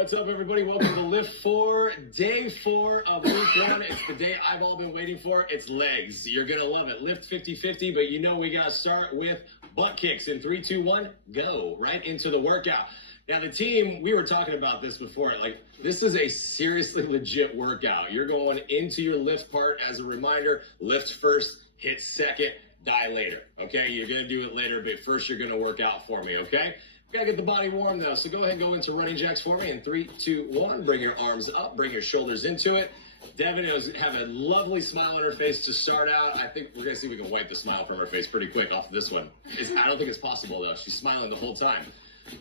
What's up, everybody? Welcome to LIIFT4, day 4 of week 1. It's the day I've all been waiting for. It's legs. You're going to love it. Lift 50-50, but you know we got to start with butt kicks. In 3, 2, 1, go. Right into the workout. Now, the team, we were talking about this before. Like, this is a seriously legit workout. You're going into your lift part. As a reminder, lift first, hit second, die later. Okay? You're going to do it later, but first you're going to work out for me, okay? Gotta get the body warm though, so go ahead and go into running jacks for me in 3, 2, 1. Bring your arms up, bring your shoulders into it. Devin has a lovely smile on her face to start out. I think we're gonna see if we can wipe the smile from her face pretty quick off of this one. I don't think it's possible though. She's smiling the whole time.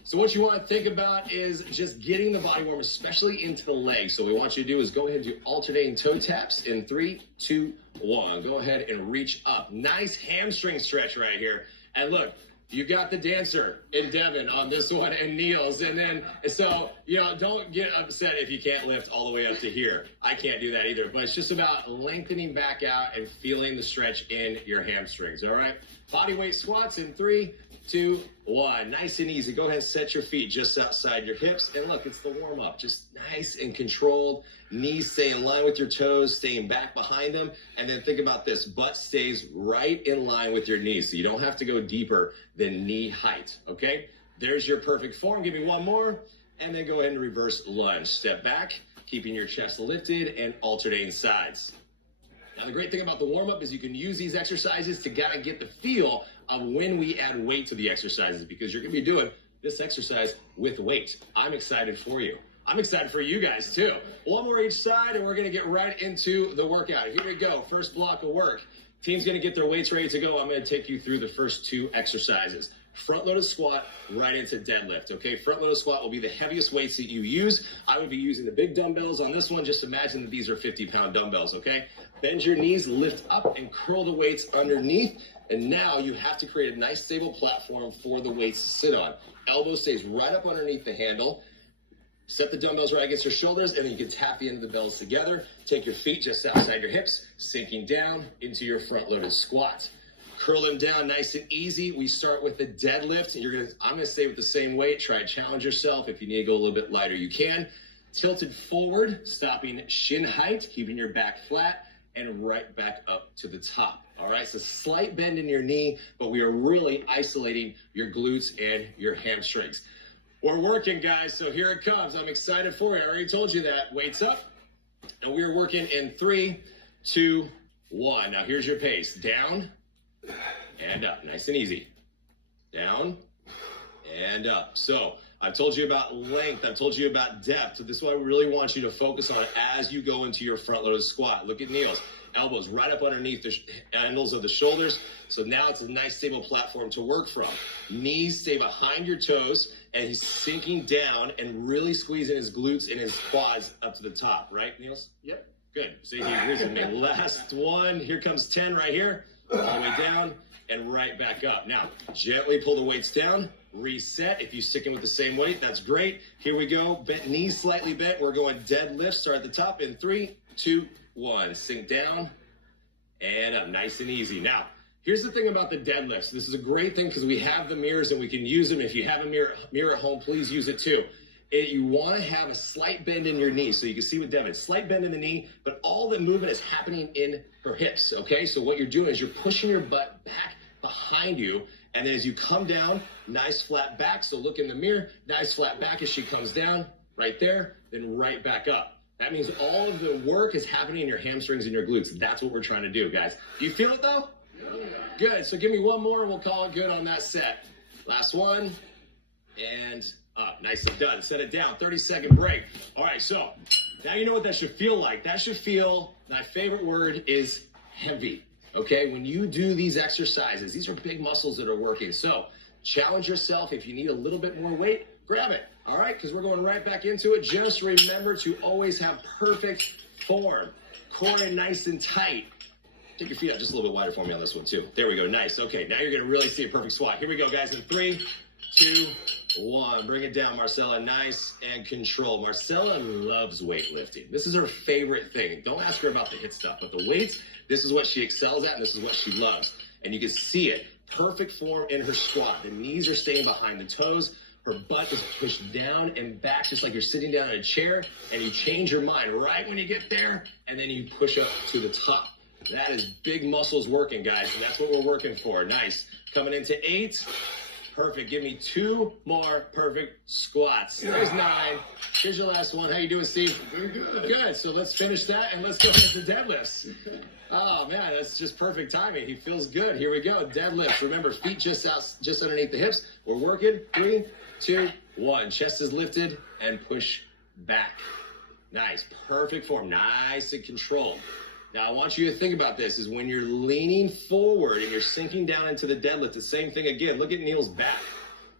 So what you want to think about is just getting the body warm, especially into the legs. So what we want you to do is go ahead and do alternating toe taps in 3, 2, 1. Go ahead and reach up. Nice hamstring stretch right here. And look, you got the dancer in Devin on this one and Niels. And then, so, don't get upset if you can't lift all the way up to here. I can't do that either. But it's just about lengthening back out and feeling the stretch in your hamstrings, all right? Body weight squats in 3, 2, 1. Nice and easy. Go ahead and set your feet just outside your hips. And look, it's the warm-up. Just nice and controlled. Knees stay in line with your toes, staying back behind them. And then think about this. Butt stays right in line with your knees. So you don't have to go deeper than knee height, okay? There's your perfect form. Give me one more. And then go ahead and reverse lunge. Step back, keeping your chest lifted and alternating sides. Now, the great thing about the warm-up is you can use these exercises to kind of get the feel of when we add weight to the exercises, because you're going to be doing this exercise with weight. I'm excited for you. I'm excited for you guys, too. One more each side, and we're going to get right into the workout. Here we go. First block of work. Team's going to get their weights ready to go. I'm going to take you through the first 2 exercises. Front-loaded squat right into deadlift, okay? Front-loaded squat will be the heaviest weights that you use. I would be using the big dumbbells on this one. Just imagine that these are 50-pound dumbbells, okay? Bend your knees, lift up, and curl the weights underneath. And now you have to create a nice, stable platform for the weights to sit on. Elbow stays right up underneath the handle. Set the dumbbells right against your shoulders, and then you can tap the end of the bells together. Take your feet just outside your hips, sinking down into your front-loaded squat. Curl them down nice and easy. We start with the deadlift. I'm gonna stay with the same weight. Try and challenge yourself. If you need to go a little bit lighter, you can. Tilted forward, stopping shin height, keeping your back flat, and right back up to the top. All right, so slight bend in your knee, but we are really isolating your glutes and your hamstrings. We're working, guys, so here it comes. I'm excited for you. I already told you that. Weights up, and we're working in 3, 2, 1. Now here's your pace. Down and up. Nice and easy. Down and up. So I've told you about length. I've told you about depth. So this is what I really want you to focus on as you go into your front-loaded squat. Look at Niels. Elbows right up underneath the handles of the shoulders. So now it's a nice, stable platform to work from. Knees stay behind your toes, and he's sinking down and really squeezing his glutes and his quads up to the top. Right, Niels? Yep. Good. So here's with me. Last one. Here comes 10 right here. All the way down and right back up. Now, gently pull the weights down. Reset. If you're sticking with the same weight, that's great. Here we go. Bent knees slightly bent. We're going deadlift. Start at the top in 3, 2, 1. Sink down and up. Nice and easy. Now, here's the thing about the deadlifts. This is a great thing because we have the mirrors and we can use them. If you have a mirror at home, please use it too. You want to have a slight bend in your knee. So you can see with Devin, slight bend in the knee, but all the movement is happening in her hips, okay? So what you're doing is you're pushing your butt back behind you, and then as you come down, nice flat back. So look in the mirror, nice flat back as she comes down, right there, then right back up. That means all of the work is happening in your hamstrings and your glutes. That's what we're trying to do, guys. Do you feel it, though? Good. So give me one more, and we'll call it good on that set. Last one, and up. Nice and done. Set it down. 30-second break. All right, so now you know what that should feel like. That should feel, my favorite word is heavy, okay? When you do these exercises, these are big muscles that are working. So challenge yourself. If you need a little bit more weight, grab it, all right? Because we're going right back into it. Just remember to always have perfect form. Core in nice and tight. Take your feet out just a little bit wider for me on this one, too. There we go. Nice. Okay, now you're going to really see a perfect squat. Here we go, guys, in 3, 2, 1. Bring it down, Marcella. Nice and controlled. Marcella loves weightlifting. This is her favorite thing. Don't ask her about the HIIT stuff, but the weights, this is what she excels at, and this is what she loves. And you can see it. Perfect form in her squat. The knees are staying behind the toes. Her butt is pushed down and back, just like you're sitting down in a chair, and you change your mind right when you get there, and then you push up to the top. That is big muscles working, guys, and that's what we're working for. Nice. Coming into 8. Perfect. Give me 2 more perfect squats. There's 9. Here's your last one. How you doing, Steve? Very good. Good. So let's finish that, and let's go into deadlifts. Oh, man, that's just perfect timing. He feels good. Here we go. Deadlifts. Remember, feet just underneath the hips. We're working. 3, 2, 1. Chest is lifted, and push back. Nice. Perfect form. Nice and controlled. Now, I want you to think about this, is when you're leaning forward and you're sinking down into the deadlift, the same thing again. Look at Neil's back.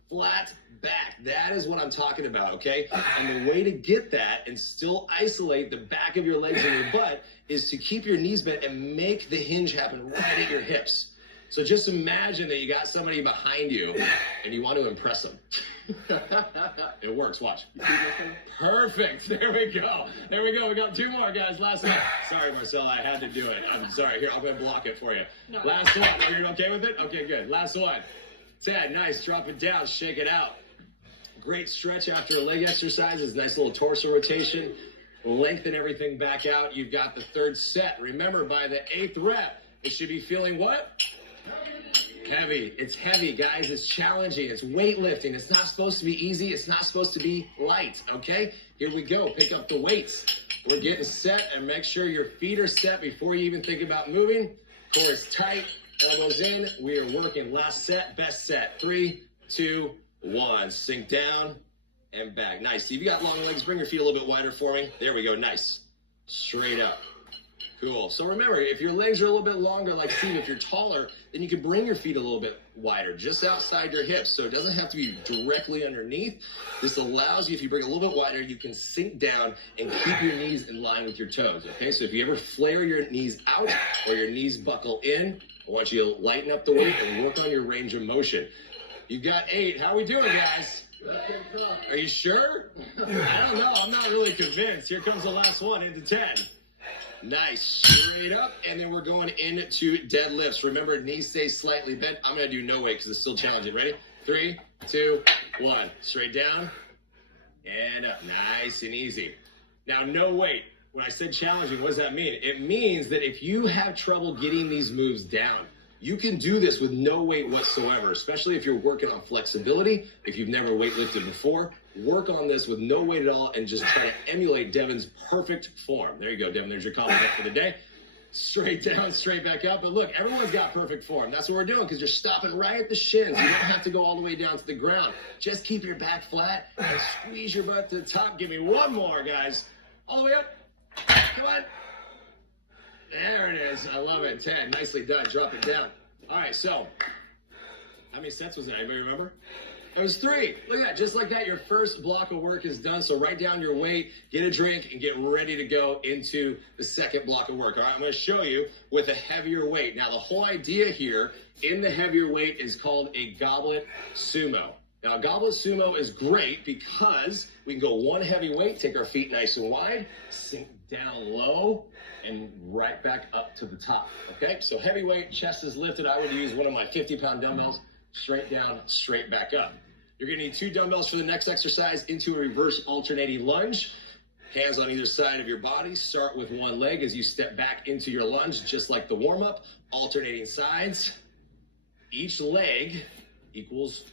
Flat back. That is what I'm talking about, okay? And the way to get that and still isolate the back of your legs and your butt is to keep your knees bent and make the hinge happen right at your hips. So just imagine that you got somebody behind you and you want to impress them. It works, watch. Perfect, there we go. There we go, we got 2 more, guys. Last one. Sorry, Marcella, I had to do it. I'm sorry, here, I'm gonna block it for you. No. Last one, are you okay with it? Okay, good, last one. 10, nice, drop it down, shake it out. Great stretch after a leg exercise, nice little torso rotation. Lengthen everything back out. You've got the 3rd set. Remember, by the 8th rep, it should be feeling what? Heavy. It's heavy, guys. It's challenging. It's weightlifting. It's not supposed to be easy. It's not supposed to be light, okay? Here we go. Pick up the weights. We're getting set, and make sure your feet are set before you even think about moving. Core is tight. Elbows in. We are working. Last set, best set. 3, 2, 1. Sink down and back. Nice. See, if you got long legs, bring your feet a little bit wider for me. There we go. Nice. Straight up. Cool. So remember, if your legs are a little bit longer, like Steve, if you're taller, then you can bring your feet a little bit wider, just outside your hips. So it doesn't have to be directly underneath. This allows you, if you bring a little bit wider, you can sink down and keep your knees in line with your toes, okay? So if you ever flare your knees out or your knees buckle in, I want you to lighten up the weight and work on your range of motion. You've got 8. How are we doing, guys? Are you sure? I don't know. I'm not really convinced. Here comes the last one into 10. Nice. Straight up, and then we're going into deadlifts. Remember, knees stay slightly bent. I'm going to do no weight because it's still challenging. Ready? 3, 2, 1. Straight down and up. Nice and easy. Now, no weight. When I said challenging, what does that mean? It means that if you have trouble getting these moves down, you can do this with no weight whatsoever, especially if you're working on flexibility. If you've never weightlifted before, work on this with no weight at all and just try to emulate Devin's perfect form. There you go, Devin. There's your compliment for the day. Straight down, straight back up. But look, everyone's got perfect form. That's what we're doing because you're stopping right at the shins. You don't have to go all the way down to the ground. Just keep your back flat and squeeze your butt to the top. Give me 1 more, guys. All the way up. Come on. There it is. I love it. 10. Nicely done. Drop it down. All right, so how many sets was it? Anybody remember? It was 3. Look at that. Just like that, your first block of work is done. So write down your weight, get a drink, and get ready to go into the second block of work. All right, I'm going to show you with a heavier weight. Now, the whole idea here in the heavier weight is called a goblet sumo. Now, a goblet sumo is great because we can go 1 heavy weight, take our feet nice and wide, sink down low, and right back up to the top, okay? So heavyweight, chest is lifted. I would use one of my 50-pound dumbbells, straight down, straight back up. You're gonna need 2 dumbbells for the next exercise into a reverse alternating lunge. Hands on either side of your body. Start with 1 leg as you step back into your lunge, just like the warm-up, alternating sides. Each leg equals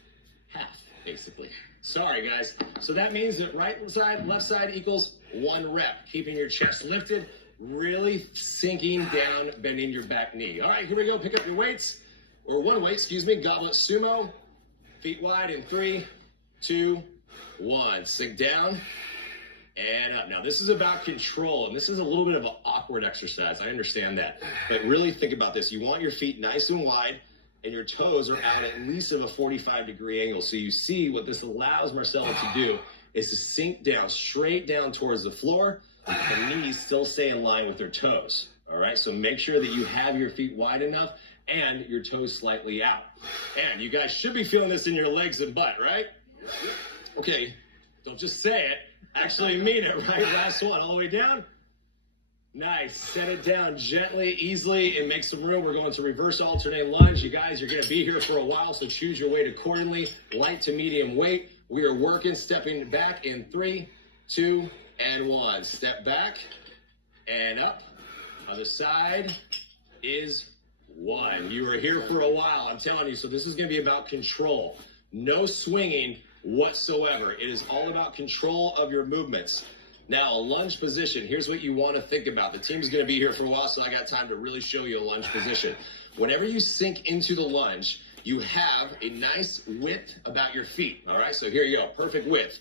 half, basically. Sorry, guys. So that means that right side, left side equals 1 rep. Keeping your chest lifted, really sinking down, bending your back knee. All right, here we go. Pick up your weights, or 1 weight, excuse me. Goblet sumo. Feet wide in 3, 2, 1. Sink down and up. Now, this is about control, and this is a little bit of an awkward exercise. I understand that. But really think about this. You want your feet nice and wide, and your toes are out at least of a 45-degree angle. So you see what this allows Marcella to do is to sink down, straight down towards the floor, and the knees still stay in line with their toes. All right, so make sure that you have your feet wide enough and your toes slightly out. And you guys should be feeling this in your legs and butt, right? Okay, don't just say it. Actually mean it, right? Last one, all the way down. Nice. Set it down gently, easily, and make some room. We're going to reverse alternate lunge. You guys, you're going to be here for a while, so choose your weight accordingly. Light to medium weight. We are working, stepping back in 3, 2, and 1. Step back and up. Other side is 1. You are here for a while, I'm telling you. So this is going to be about control. No swinging whatsoever. It is all about control of your movements. Now, a lunge position, here's what you want to think about. The team's going to be here for a while, so I got time to really show you a lunge position. Whenever you sink into the lunge, you have a nice width about your feet, all right? So here you go, perfect width.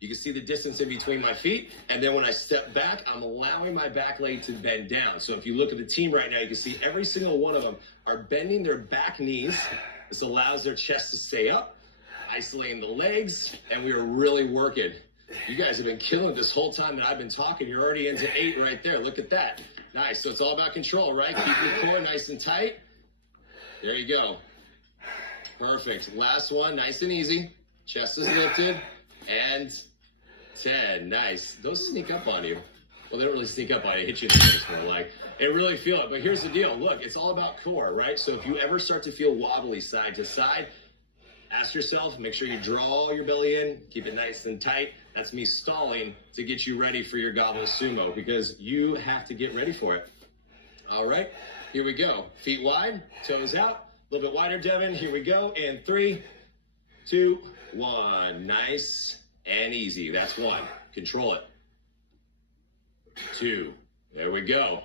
You can see the distance in between my feet, and then when I step back, I'm allowing my back leg to bend down. So if you look at the team right now, you can see every single one of them are bending their back knees. This allows their chest to stay up, isolating the legs, and we are really working. You guys have been killing this whole time that I've been talking. You're already into 8 right there. Look at that. Nice. So it's all about control, right? Keep your core nice and tight. There you go. Perfect. Last one, nice and easy. Chest is lifted. And 10. Nice. Those sneak up on you. Well, they don't really sneak up on you. Hit you in the face more like. They really feel it. But here's the deal. Look, it's all about core, right? So if you ever start to feel wobbly side to side, ask yourself, make sure you draw your belly in, keep it nice and tight. That's me stalling to get you ready for your goblet sumo because you have to get ready for it. All right, here we go. Feet wide, toes out. A little bit wider, Devin. Here we go. In 3, 2, 1. Nice and easy. That's 1. Control it. 2. There we go.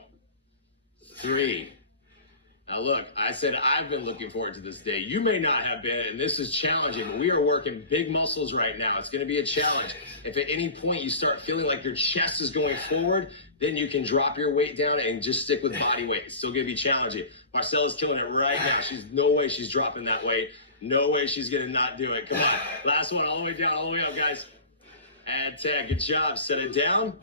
3. Now look, I said I've been looking forward to this day. You may not have been, and this is challenging, but we are working big muscles right now. It's going to be a challenge. If at any point you start feeling like your chest is going forward, then you can drop your weight down and just stick with body weight. It's still going to be challenging. Marcella's killing it right now. No way she's dropping that weight. No way she's going to not do it. Come on. Last one, all the way down, all the way up, guys. Add 10. Good job. Set it down.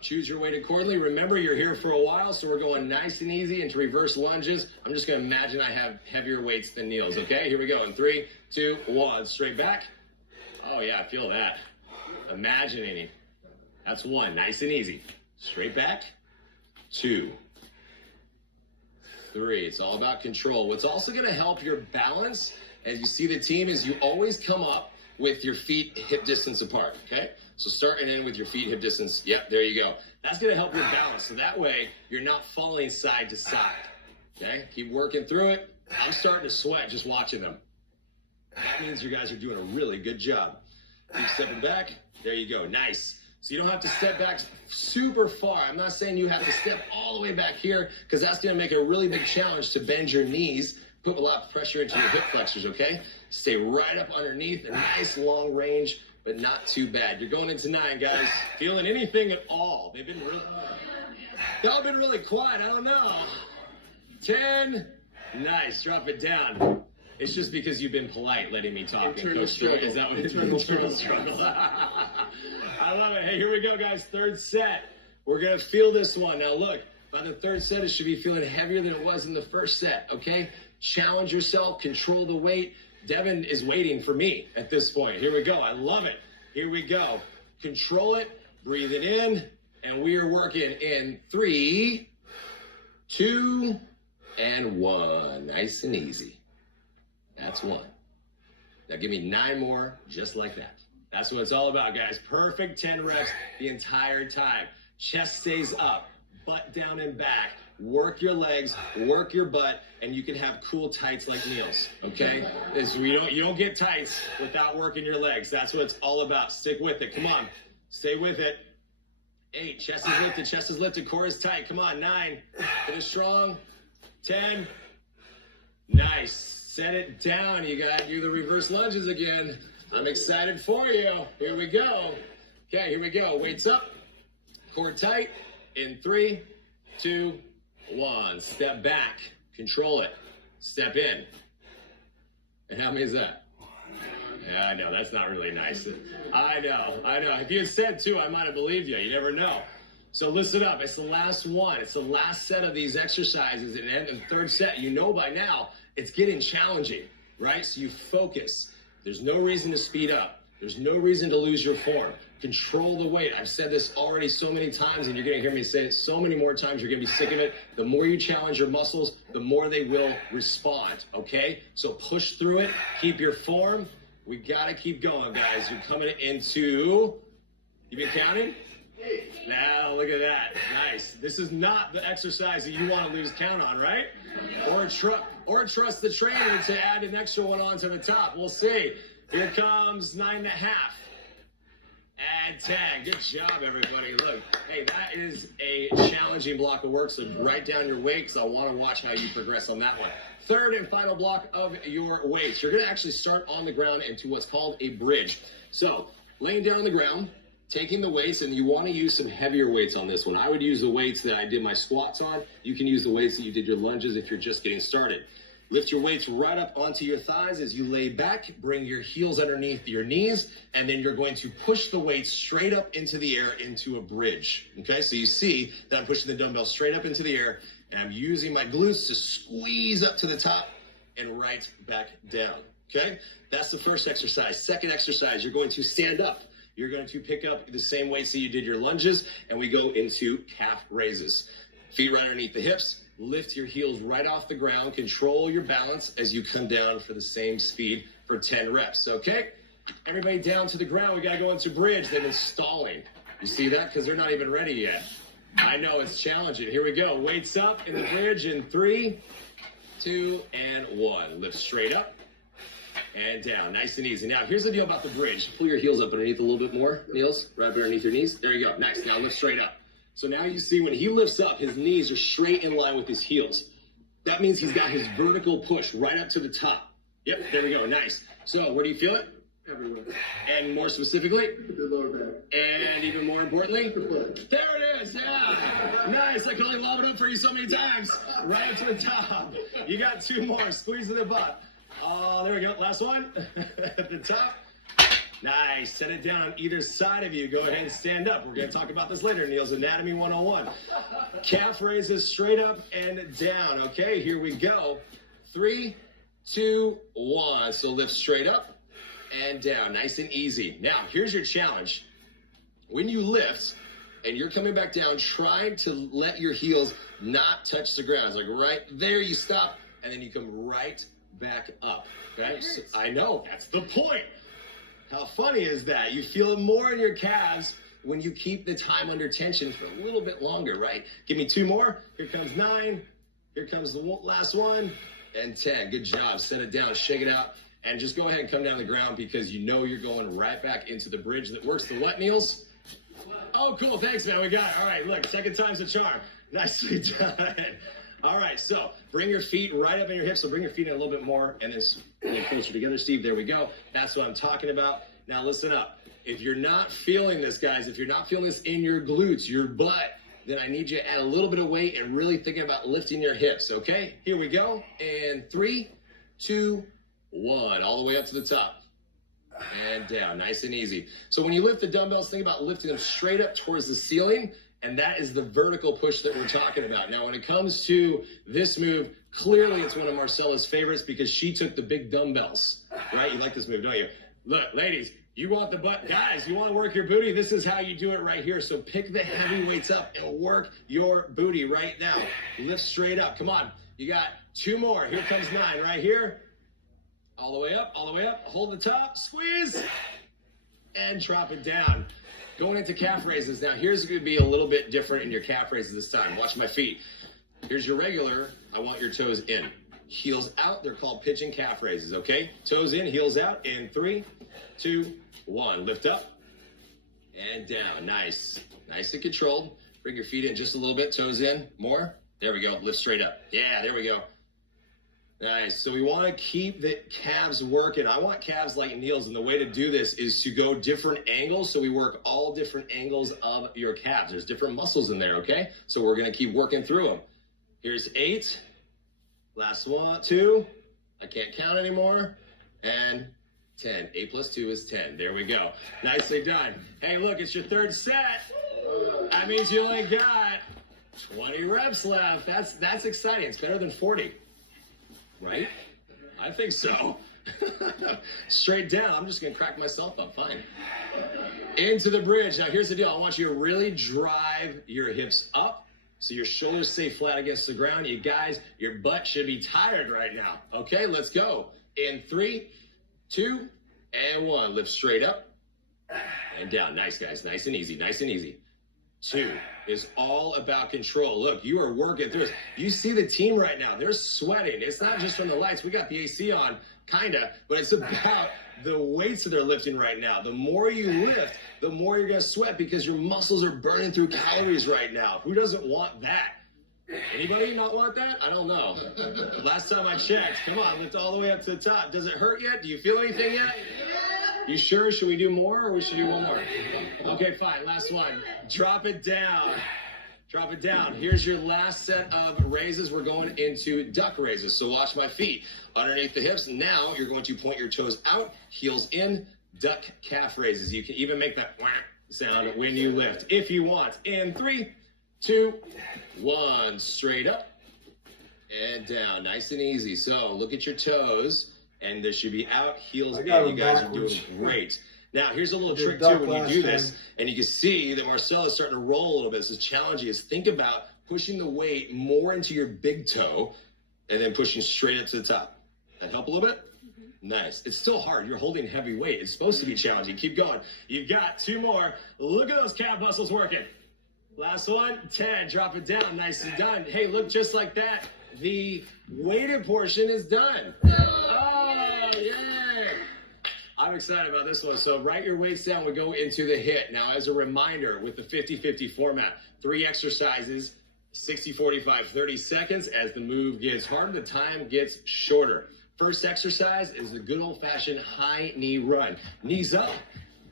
Choose your weight accordingly. Remember, you're here for a while, so we're going nice and easy into reverse lunges. I'm just going to imagine I have heavier weights than Neil's, okay? Here we go. In 3, 2, 1. Straight back. Oh, yeah, I feel that. Imagining it. That's 1. Nice and easy. Straight back. 2, 3. It's all about control. What's also going to help your balance, as you see the team, is you always come up with your feet hip distance apart, okay? So starting in with your feet hip distance. Yep, there you go. That's going to help your balance. So that way, you're not falling side to side, okay? Keep working through it. I'm starting to sweat just watching them. That means you guys are doing a really good job. Keep stepping back. There you go. Nice. So you don't have to step back super far. I'm not saying you have to step all the way back here because that's going to make a really big challenge to bend your knees, put a lot of pressure into your hip flexors, okay? Stay right up underneath, a nice long range, but not too bad. You're going into 9, guys. Feeling anything at all? Y'all been really quiet. I don't know. 10. Nice. Drop it down. It's just because you've been polite letting me talk. Internal struggle. Is that what internal struggle? I love it. Hey, here we go, guys. 3rd set. We're going to feel this one. Now, look, by the 3rd set, it should be feeling heavier than it was in the 1st set, okay? Challenge yourself. Control the weight. Devin is waiting for me at this point. Here we go. I love it. Here we go. Control it. Breathe it in. And we are working in 3, 2, and 1. Nice and easy. That's 1. Now give me 9 more just like that. That's what it's all about, guys. Perfect 10 reps the entire time. Chest stays up, butt down and back. Work your legs, work your butt, and you can have cool tights like Neil's, okay? You don't get tights without working your legs. That's what it's all about. Stick with it. Come on. Stay with it. 8. Chest is lifted. Core is tight. Come on. 9. Finish strong. 10. Nice. Set it down. You got to do the reverse lunges again. I'm excited for you. Here we go. Okay, here we go. Weights up. Core tight. In 3, 2, 1. Step back. Control it. Step in. And how many is that? Yeah, I know. That's not really nice. I know. If you had said 2, I might have believed you. You never know. So listen up. It's the last one. It's the last set of these exercises. And in the 3rd set, you know by now, it's getting challenging, right? So you focus. There's no reason to speed up. There's no reason to lose your form. Control the weight. I've said this already so many times, and you're going to hear me say it so many more times. You're going to be sick of it. The more you challenge your muscles, the more they will respond, okay? So push through it. Keep your form. We got to keep going, guys. You're coming into, you been counting? Now, look at that. Nice. This is not the exercise that you want to lose count on, right? Or trust the trainer to add an extra one onto the top. We'll see. Here comes 9.5. And 10. Good job, everybody. Look, hey, that is a challenging block of work, so write down your weight because I want to watch how you progress on that one. Third and final block of your weights. You're going to actually start on the ground into what's called a bridge. So, laying down on the ground, taking the weights, and you want to use some heavier weights on this one. I would use the weights that I did my squats on. You can use the weights that you did your lunges if you're just getting started. Lift your weights right up onto your thighs as you lay back. Bring your heels underneath your knees, and then you're going to push the weights straight up into the air into a bridge. Okay, so you see that I'm pushing the dumbbell straight up into the air, and I'm using my glutes to squeeze up to the top and right back down. Okay, that's the first exercise. Second exercise, you're going to stand up. You're going to pick up the same weights that you did your lunges, and we go into calf raises. Feet right underneath the hips. Lift your heels right off the ground. Control your balance as you come down for the same speed for 10 reps, okay? Everybody down to the ground. We got to go into bridge. They've been stalling. You see that? Because they're not even ready yet. I know it's challenging. Here we go. Weights up in the bridge in 3, 2, and 1. Lift straight up and down. Nice and easy. Now, here's the deal about the bridge. Pull your heels up underneath a little bit more, Niels. Right underneath your knees. There you go. Nice. Now lift straight up. So now you see when he lifts up, his knees are straight in line with his heels. That means he's got his vertical push right up to the top. Yep, there we go, nice. So where do you feel it? Everywhere. And more specifically? The lower back. And even more importantly? The foot. There it is, yeah. Nice, I can only lob it up for you so many times. Right up to the top. You got 2 more, squeeze in the butt. Oh, there we go, last one. At the top. Nice. Set it down on either side of you. Go ahead and stand up. We're going to talk about this later, Neil's Anatomy 101. Calf raises straight up and down. Okay, here we go. 3, 2, 1. So lift straight up and down. Nice and easy. Now, here's your challenge. When you lift and you're coming back down, try to let your heels not touch the ground. It's like right there you stop, and then you come right back up. Okay? So, I know. That's the point. How funny is that? You feel it more in your calves when you keep the time under tension for a little bit longer, right? Give me 2 more. Here comes 9. Here comes the last one. And 10. Good job. Set it down. Shake it out. And just go ahead and come down the ground because you know you're going right back into the bridge that works the what, Niels? Oh, cool. Thanks, man. We got it. All right. Look, second time's a charm. Nicely done. All right, so bring your feet right up in your hips. So bring your feet in a little bit more and then bring it closer together, Steve. There we go. That's what I'm talking about. Now listen up. If you're not feeling this, guys, if you're not feeling this in your glutes, your butt, then I need you to add a little bit of weight and really thinking about lifting your hips, okay? Here we go. And 3, 2, 1. All the way up to the top. And down. Nice and easy. So when you lift the dumbbells, think about lifting them straight up towards the ceiling. And that is the vertical push that we're talking about. Now, when it comes to this move, clearly it's one of Marcella's favorites because she took the big dumbbells, right? You like this move, don't you? Look, ladies, you want the butt. Guys, you want to work your booty? This is how you do it right here. So pick the heavy weights up and work your booty right now. Lift straight up. Come on. You got 2 more. Here comes 9 right here. All the way up, all the way up. Hold the top, squeeze, and drop it down. Going into calf raises. Now, here's going to be a little bit different in your calf raises this time. Watch my feet. Here's your regular. I want your toes in. Heels out. They're called pigeon calf raises, okay? Toes in, heels out. In 3, 2, 1. Lift up and down. Nice. Nice and controlled. Bring your feet in just a little bit. Toes in. More. There we go. Lift straight up. Yeah, there we go. Nice. So we want to keep the calves working. I want calves like Neil's, and the way to do this is to go different angles. So we work all different angles of your calves. There's different muscles in there, okay? So we're going to keep working through them. Here's 8. Last 1, 2. I can't count anymore. And 10. 8 plus 2 is 10. There we go. Nicely done. Hey, look, it's your 3rd set. That means you only got 20 reps left. That's exciting. It's better than 40. Right? I think so. Straight down. I'm just going to crack myself up. Fine. Into the bridge. Now, here's the deal. I want you to really drive your hips up so your shoulders stay flat against the ground. You guys, your butt should be tired right now. Okay, let's go. In 3, 2, And 1. Lift straight up and down. Nice, guys. Nice and easy. Nice and easy. 2 is all about control. Look, you are working through it. You see the team right now. They're sweating. It's not just from the lights. We got the AC on, kind of, but it's about the weights that they're lifting right now. The more you lift, the more you're going to sweat because your muscles are burning through calories right now. Who doesn't want that? Anybody not want that? I don't know. Last time I checked, come on, lift all the way up to the top. Does it hurt yet? Do you feel anything yet? You sure? Should we do more or we should do one more? Okay, fine. Last one. Drop it down. Drop it down. Here's your last set of raises. We're going into duck raises. So watch my feet underneath the hips. Now you're going to point your toes out, heels in, duck calf raises. You can even make that sound when you lift if you want. In 3, 2, 1. Straight up and down. Nice and easy. So look at your toes. And this should be out, heels in. You guys are doing great. Now, here's a little trick, too, when you do this. And you can see that Marcella's starting to roll a little bit. This is challenging. Is think about pushing the weight more into your big toe and then pushing straight up to the top. That help a little bit? Nice. It's still hard. You're holding heavy weight. It's supposed to be challenging. Keep going. You've got 2 more. Look at those calf muscles working. Last one, 10. Drop it down. Nicely done. Hey, look, just like that. The weighted portion is done. Oh, yeah. I'm excited about this one. So write your weights down. We go into the HIIT. Now, as a reminder, with the 50-50 format, 3 exercises, 60, 45, 30 seconds. As the move gets harder, the time gets shorter. First exercise is the good old-fashioned high knee run. Knees up,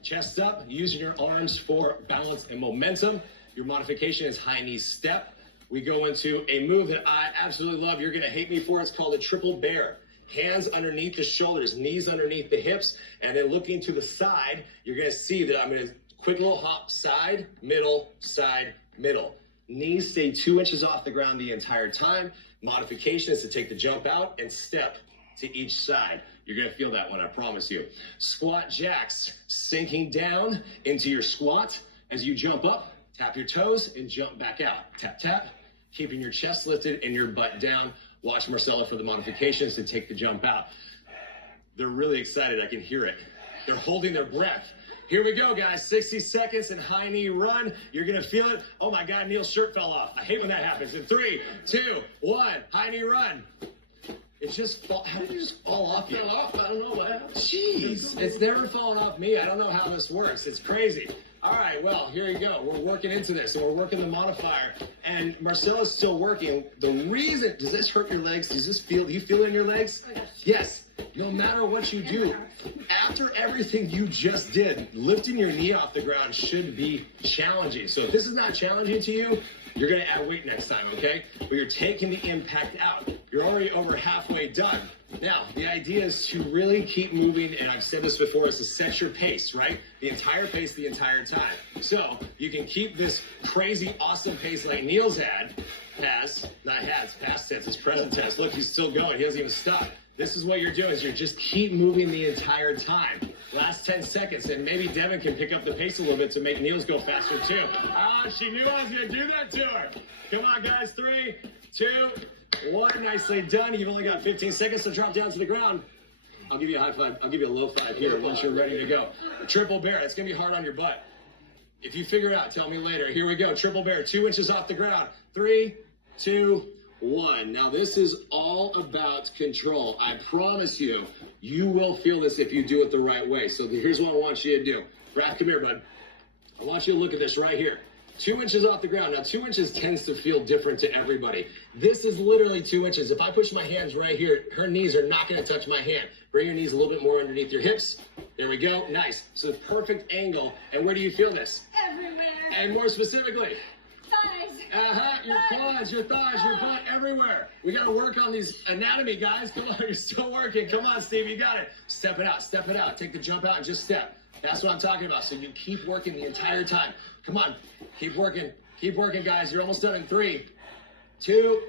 chest up, using your arms for balance and momentum. Your modification is high knee step. We go into a move that I absolutely love. You're going to hate me for. It's called a triple bear. Hands underneath the shoulders, knees underneath the hips, and then looking to the side, you're going to see that I'm going to quick little hop, side, middle, middle. Knees stay 2 inches off the ground the entire time. Modification is to take the jump out and step to each side. You're going to feel that one, I promise you. Squat jacks, sinking down into your squat. As you jump up, tap your toes and jump back out. Tap, tap. Keeping your chest lifted and your butt down. Watch Marcella for the modifications to take the jump out. They're really excited. I can hear it. They're holding their breath. Here we go, guys. 60 seconds and high knee run. You're going to feel it. Oh, my God, Neil's shirt fell off. I hate when that happens. In 3, 2, 1, high knee run. It just how did it just fall off you? Fell off. I don't know what happened. Jeez. It's never fallen off me. I don't know how this works. It's crazy. All right, well, here you go. We're working into this, and we're working the modifier. And Marcella's still working. The reason, does this hurt your legs? Do you feel it in your legs? Yes. No matter what you do, after everything you just did, lifting your knee off the ground should be challenging. So if this is not challenging to you, you're going to add weight next time, okay? But you're taking the impact out. You're already over halfway done. Now, the idea is to really keep moving, and I've said this before, is to set your pace, right? The entire pace the entire time. So you can keep this crazy, awesome pace like Neil's past tense, it's present tense. Look, he's still going. He doesn't even stop. This is what you're doing, is you're just keep moving the entire time. Last 10 seconds, and maybe Devin can pick up the pace a little bit to make Niels go faster too. Ah, she knew I was going to do that to her. Come on, guys. 3, 2, 1. Nicely done. You've only got 15 seconds to drop down to the ground. I'll give you a high five. I'll give you a low five here once you're ready to go. Triple bear. It's going to be hard on your butt. If you figure it out, tell me later. Here we go. Triple bear. 2 inches off the ground. 3, 2, 1. Now, this is all about control. I promise you, you will feel this if you do it the right way. So here's what I want you to do. Brad, come here, bud. I want you to look at this right here. 2 inches off the ground. Now, 2 inches tends to feel different to everybody. This is literally 2 inches. If I push my hands right here, her knees are not going to touch my hand. Bring your knees a little bit more underneath your hips. There we go. Nice. So perfect angle. And where do you feel this? Everywhere. And more specifically? Thighs. Your quads, your thighs, your butt, everywhere. We got to work on these anatomy, guys. Come on, you're still working. Come on, Steve, you got it. Step it out, step it out. Take the jump out and just step. That's what I'm talking about. So you keep working the entire time. Come on, keep working, guys. You're almost done in 3, 2,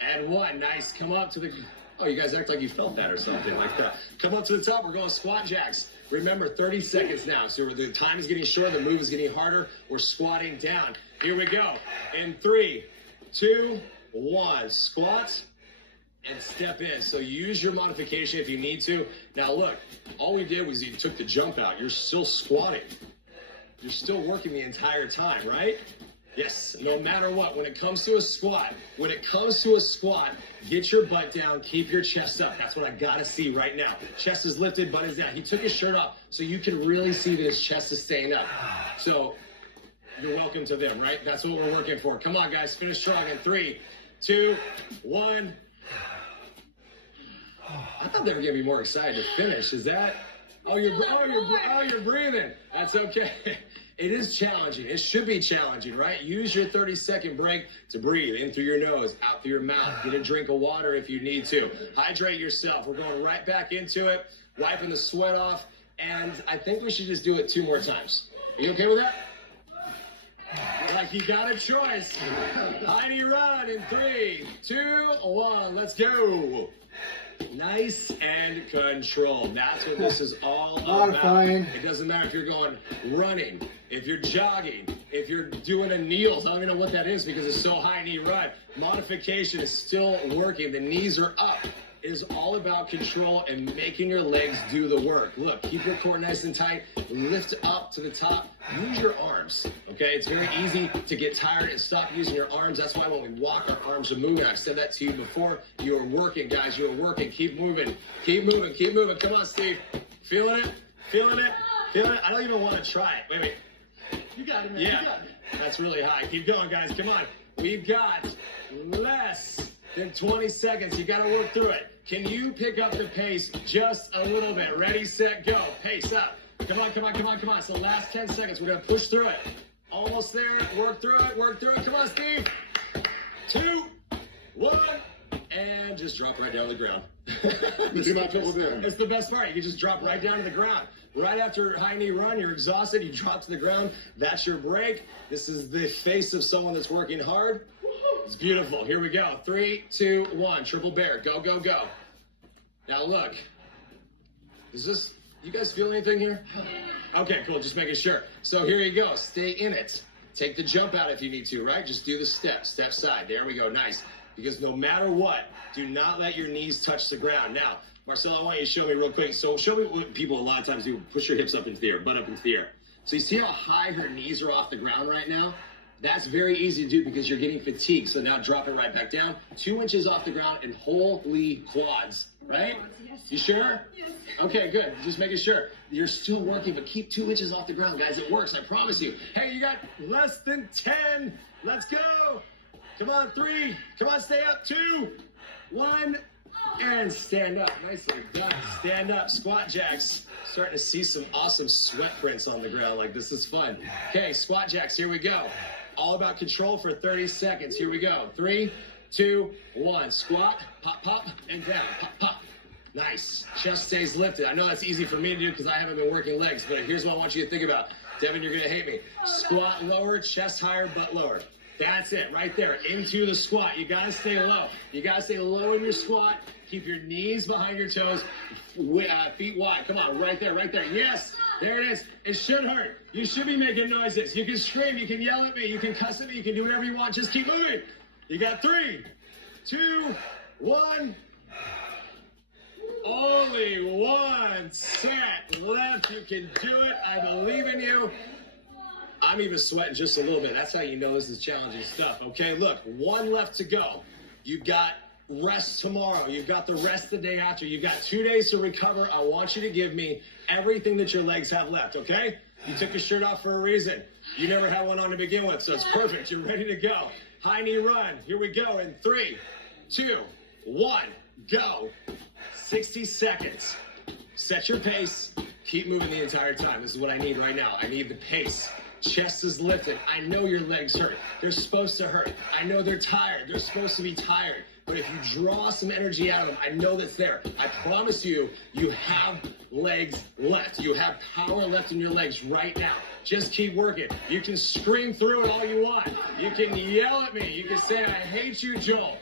and 1. Nice. Come up to the. Oh, you guys act like you felt that or something like that. Come up to the top. We're going squat jacks. Remember, 30 seconds now. So the time is getting shorter. The move is getting harder. We're squatting down. Here we go. In 3, 2, 1. Squats and step in. So use your modification if you need to. Now look, all we did was you took the jump out. You're still squatting. You're still working the entire time, right? Yes, no matter what, when it comes to a squat, get your butt down, keep your chest up. That's what I gotta see right now. Chest is lifted, butt is down. He took his shirt off so you can really see that his chest is staying up. So you're welcome to them, right? That's what we're working for. Come on, guys, finish strong in 3, 2, 1. I thought they were gonna be more excited to finish. Is that? You're breathing. That's okay. It is challenging. It should be challenging, right? Use your 30-second break to breathe in through your nose, out through your mouth. Get a drink of water if you need to. Hydrate yourself. We're going right back into it, wiping the sweat off, and I think we should just do it 2 more times. Are you okay with that? Like you got a choice. Heidi run in 3, 2, 1. Let's go. Nice and controlled. That's what this is all about. It doesn't matter if you're going running, if you're jogging, if you're doing a kneels. I don't even know what that is because it's so high knee run. Modification is still working. The knees are up. It is all about control and making your legs do the work. Look, keep your core nice and tight. Lift up to the top. Use your arms, okay? It's very easy to get tired and stop using your arms. That's why when we walk, our arms are moving. I've said that to you before. You are working, guys. You are working. Keep moving. Keep moving. Keep moving. Come on, Steve. Feeling it? Feeling it? Feeling it? I don't even want to try it. Wait. You got it, man. Yeah. You got it. That's really high. Keep going, guys. Come on. We've got less than 20 seconds. You got to work through it. Can you pick up the pace just a little bit? Ready, set, go. Pace up. Come on, come on, come on, come on. It's the last 10 seconds. We're going to push through it. Almost there. Work through it. Work through it. Come on, Steve. 2, 1. And just drop right down to the ground. It's the best part. You can just drop right down to the ground. Right after high knee run, you're exhausted. You drop to the ground. That's your break. This is the face of someone that's working hard. It's beautiful. Here we go. 3, 2, 1. Triple bear. Go, go, go. Now look. You guys feel anything here? Okay, cool. Just making sure. So here you go. Stay in it. Take the jump out if you need to, right? Just do the step side. There we go. Nice. Because no matter what, do not let your knees touch the ground. Now, Marcelo, I want you to show me real quick. So show me what people a lot of times do. Push your hips up into the air, butt up into the air. So you see how high her knees are off the ground right now? That's very easy to do because you're getting fatigued. So now drop it right back down. 2 inches off the ground and holy quads, right? Yes. You sure? Yes. Okay, good. Just making sure. You're still working, but keep 2 inches off the ground, guys. It works, I promise you. Hey, you got less than 10. Let's go. Come on, 3. Come on, stay up. 2, 1, and stand up. Nicely done. Stand up. Squat jacks. Starting to see some awesome sweat prints on the ground. Like, this is fun. Okay, squat jacks. Here we go. All about control for 30 seconds. Here we go. 3, 2, 1. Squat, pop, pop, and down. Pop, pop. Nice. Chest stays lifted. I know that's easy for me to do because I haven't been working legs, but here's what I want you to think about. Devin, you're going to hate me. Squat lower, chest higher, butt lower. That's it, right there. Into the squat. You got to stay low. You got to stay low in your squat. Keep your knees behind your toes, feet wide. Come on, right there, right there. Yes, there it is. It should hurt. You should be making noises. You can scream. You can yell at me. You can cuss at me. You can do whatever you want. Just keep moving. You got 3, 2, 1. Only 1 set left. You can do it. I believe in you. I'm even sweating just a little bit. That's how you know this is challenging stuff. Okay, look, 1 left to go. You've got rest tomorrow. You've got the rest the day after. You've got 2 days to recover. I want you to give me everything that your legs have left, okay? You took your shirt off for a reason. You never had one on to begin with, so it's perfect. You're ready to go. High knee run. Here we go in 3, 2, 1, go. 60 seconds. Set your pace. Keep moving the entire time. This is what I need right now. I need the pace. Chest is lifted. I know your legs hurt. They're supposed to hurt. I know they're tired. They're supposed to be tired. But if you draw some energy out of them, I know that's there. I promise you, you have legs left. You have power left in your legs right now. Just keep working. You can scream through it all you want. You can yell at me. You can say, I hate you, Joel.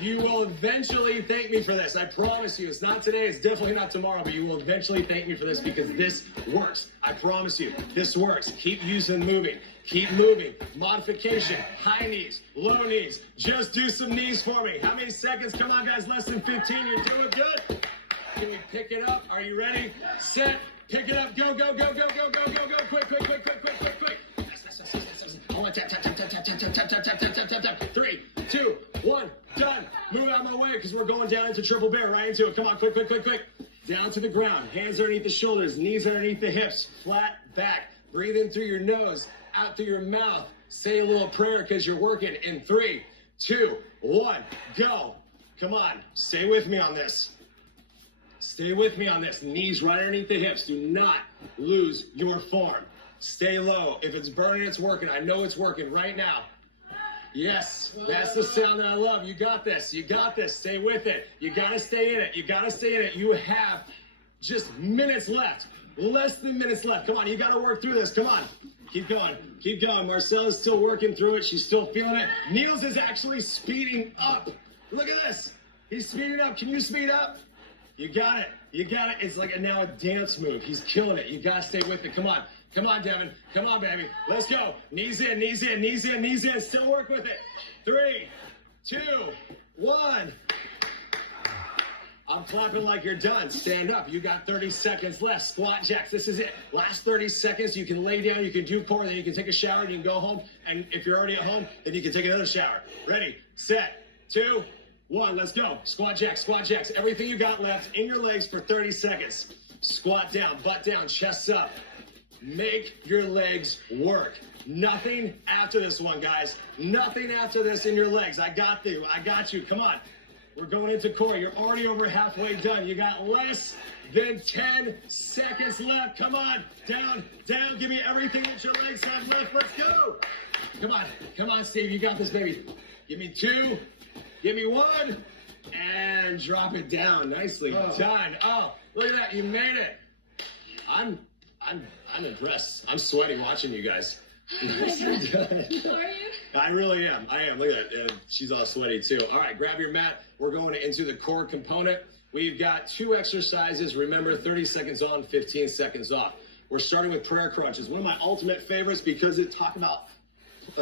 You will eventually thank me for this. I promise you. It's not today. It's definitely not tomorrow. But you will eventually thank me for this because this works. I promise you. This works. Keep using moving. Keep moving. Modification. High knees. Low knees. Just do some knees for me. How many seconds? Come on, guys. Less than 15. You're doing good. Can we pick it up? Are you ready? Set. Pick it up. Go, go, go, go, go, go, go, go. Quick, quick, quick, quick, quick, quick, quick. Oh, tap, tap, tap, tap, tap, tap, tap, tap, tap, tap, tap, tap, tap. 3, 2, 1, done. Move out of my way because we're going down into triple bear, right into it. Come on, quick, quick, quick, quick. Down to the ground. Hands underneath the shoulders, knees underneath the hips, flat back. Breathe in through your nose, out through your mouth. Say a little prayer because you're working. In 3, 2, 1, go. Come on, stay with me on this. Stay with me on this. Knees right underneath the hips. Do not lose your form. Stay low. If it's burning, it's working. I know it's working right now. Yes, that's the sound that I love. You got this. You got this. Stay with it. You got to stay in it. You got to stay in it. You have just minutes left. Less than minutes left. Come on. You got to work through this. Come on. Keep going. Keep going. Marcella's still working through it. She's still feeling it. Niels is actually speeding up. Look at this. He's speeding up. Can you speed up? You got it. You got it. It's like now a dance move. He's killing it. You got to stay with it. Come on. Come on, Devin. Come on, baby. Let's go. Knees in, knees in, knees in, knees in. Still work with it. 3, 2, 1. I'm clapping like you're done. Stand up. You got 30 seconds left. Squat jacks. This is it. Last 30 seconds. You can lay down. You can do core. Then you can take a shower. You can go home. And if you're already at home, then you can take another shower. Ready, set, 2, 1. Let's go. Squat jacks, squat jacks. Everything you got left in your legs for 30 seconds. Squat down, butt down, chest up. Make your legs work. Nothing after this one, guys. Nothing after this in your legs. I got you. I got you. Come on. We're going into core. You're already over halfway done. You got less than 10 seconds left. Come on. Down, down. Give me everything that your legs have left. Let's go. Come on. Come on, Steve. You got this, baby. Give me 2. Give me 1. And drop it down. Nicely done. Oh, look at that. You made it. I'm impressed. I'm sweating watching you guys. Nicely done. Are you? I really am. I am. Look at that. She's all sweaty too. All right, grab your mat. We're going into the core component. We've got 2 exercises. Remember, 30 seconds on, 15 seconds off. We're starting with prayer crunches. One of my ultimate favorites because it talks about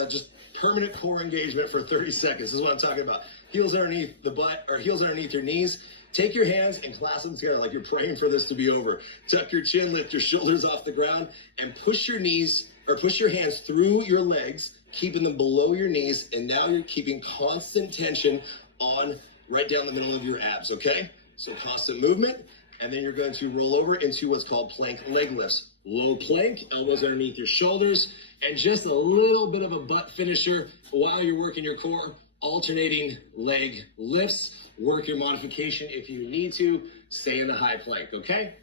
just permanent core engagement for 30 seconds. This is what I'm talking about. Heels underneath the butt or heels underneath your knees. Take your hands and clasp them together like you're praying for this to be over. Tuck your chin, lift your shoulders off the ground, and push your knees or push your hands through your legs, keeping them below your knees. And now you're keeping constant tension on right down the middle of your abs, okay? So constant movement, and then you're going to roll over into what's called plank leg lifts. Low plank, elbows underneath your shoulders, and just a little bit of a butt finisher while you're working your core. Alternating leg lifts. Work your modification if you need to. Stay in the high plank, okay?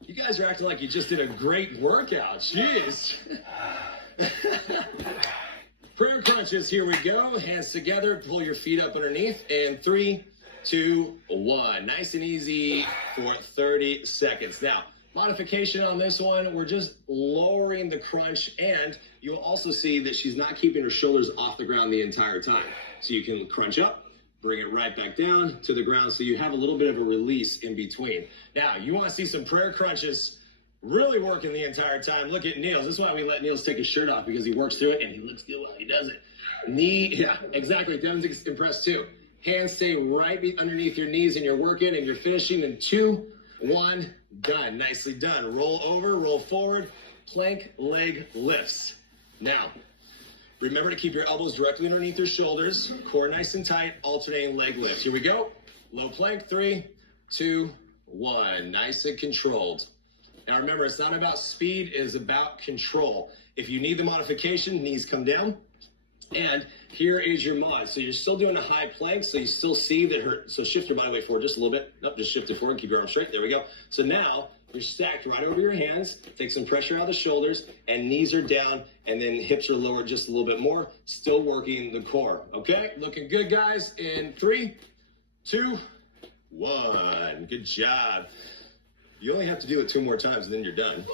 You guys are acting like you just did a great workout. Jeez. Prayer crunches, here we go. Hands together, pull your feet up underneath. And 3, 2, 1. Nice and easy for 30 seconds. Now, modification on this one, we're just lowering the crunch, and you'll also see that she's not keeping her shoulders off the ground the entire time. So you can crunch up, bring it right back down to the ground so you have a little bit of a release in between. Now, you want to see some prayer crunches really working the entire time. Look at Niels. This is why we let Niels take his shirt off, because he works through it and he looks good while he does it. Knee, yeah, exactly. Devin's impressed too. Hands stay right underneath your knees and you're working and you're finishing in 2, 1, done. Nicely done. Roll over, roll forward, plank leg lifts. Now, remember to keep your elbows directly underneath your shoulders, core nice and tight, alternating leg lifts. Here we go. Low plank, 3, 2, 1. Nice and controlled. Now remember, it's not about speed, it is about control. If you need the modification, knees come down. And here is your mod. So you're still doing a high plank, so you still see that so shift your body weight forward just a little bit. Nope, just shift it forward, keep your arms straight. There we go. So now you're stacked right over your hands. Take some pressure out of the shoulders, and knees are down, and then hips are lowered just a little bit more. Still working the core. Okay, looking good, guys. In 3, 2, 1. Good job. You only have to do it 2 more times, and then you're done.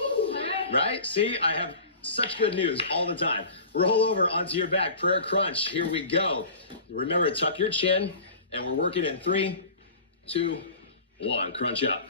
Right? See, I have such good news all the time. Roll over onto your back, prayer crunch. Here we go. Remember, tuck your chin, And we're working in 3, 2, 1. Crunch up.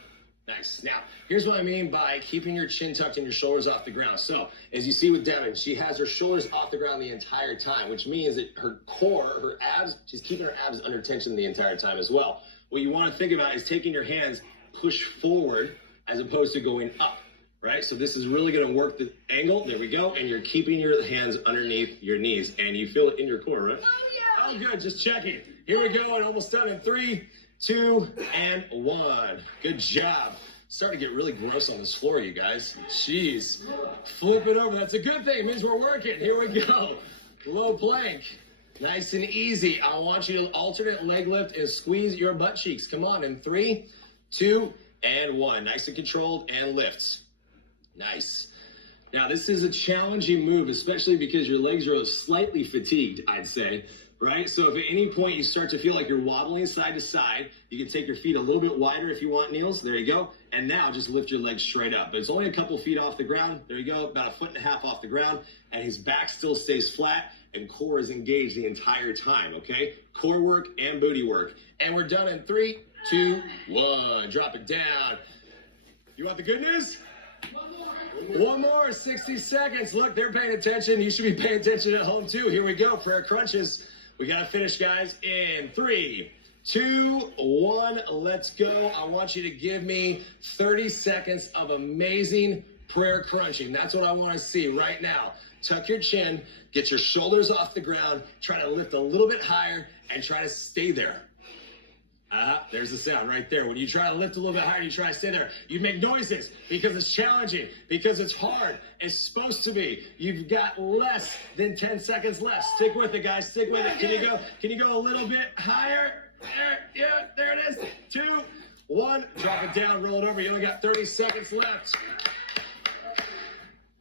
Nice. Now, here's what I mean by keeping your chin tucked and your shoulders off the ground. So, as you see with Devin, she has her shoulders off the ground the entire time, which means that her core, her abs, she's keeping her abs under tension the entire time as well. What you want to think about is taking your hands, push forward as opposed to going up, right? So this is really going to work the angle. There we go. And you're keeping your hands underneath your knees, and you feel it in your core, right? Oh, yeah. Oh, good. Just checking. Here we go, and almost done in 3, 2, and 1. Good job. Starting to get really gross on this floor, you guys. Jeez. Flip it over. That's a good thing. It means we're working. Here we go. Low plank. Nice and easy. I want you to alternate leg lift and squeeze your butt cheeks. Come on, in 3, 2, and 1. Nice and controlled, and lifts. Nice. Now, this is a challenging move, especially because your legs are slightly fatigued, I'd say. Right? So if at any point you start to feel like you're wobbling side to side, you can take your feet a little bit wider if you want, Niels. There you go. And now just lift your legs straight up. But it's only a couple feet off the ground. There you go. About 1.5 feet off the ground. And his back still stays flat and core is engaged the entire time. Okay? Core work and booty work. And we're done in 3, 2, 1. Drop it down. You want the good news? One more, 60 seconds. Look, they're paying attention. You should be paying attention at home too. Here we go. Prayer crunches. We got to finish, guys, in 3, 2, 1. Let's go. I want you to give me 30 seconds of amazing prayer crunching. That's what I want to see right now. Tuck your chin, get your shoulders off the ground, try to lift a little bit higher, and try to stay there. There's the sound right there. When you try to lift a little bit higher, you try to stay there. You make noises because it's challenging, because it's hard. It's supposed to be. You've got less than 10 seconds left. Stick with it, guys. Stick with it. Can you go a little bit higher? There, yeah, there it is. 2, 1. Drop it down, roll it over. You only got 30 seconds left.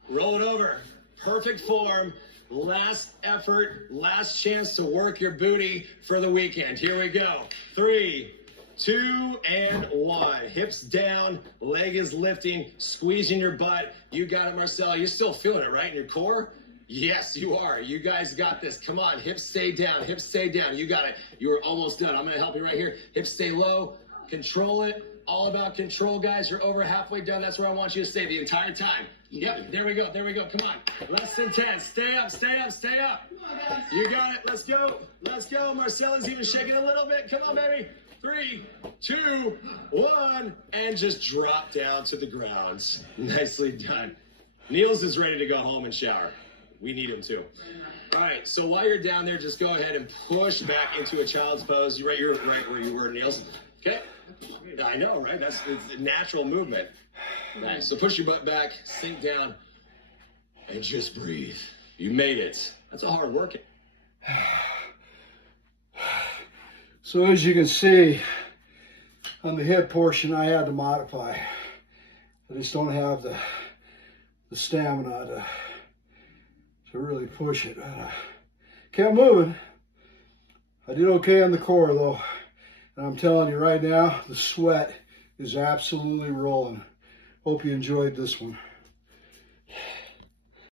Roll it over. Perfect form. Last effort, last chance to work your booty for the weekend. Here we go. 3, 2, and 1. Hips down, leg is lifting, squeezing your butt. You got it, Marcel. You're still feeling it, right, in your core? Yes, you are. You guys got this. Come on, hips stay down, hips stay down. You got it. You are almost done. I'm going to help you right here. Hips stay low. Control it. All about control, guys. You're over halfway done. That's where I want you to stay the entire time. Yep, there we go, there we go. Come on. Less than 10. Stay up, stay up, stay up. You got it. Let's go. Let's go. Marcella's even shaking a little bit. Come on, baby. 3, 2, 1. And just drop down to the ground. Nicely done. Niels is ready to go home and shower. We need him to. All right, so while you're down there, just go ahead and push back into a child's pose. You're right where you were, Niels. Okay? I know, right? It's a natural movement. Nice. So push your butt back, sink down, and just breathe. You made it. That's a hard workout. So as you can see, on the hip portion, I had to modify. I just don't have the stamina to really push it. Kept moving. I did okay on the core though. And I'm telling you right now, the sweat is absolutely rolling. Hope you enjoyed this one.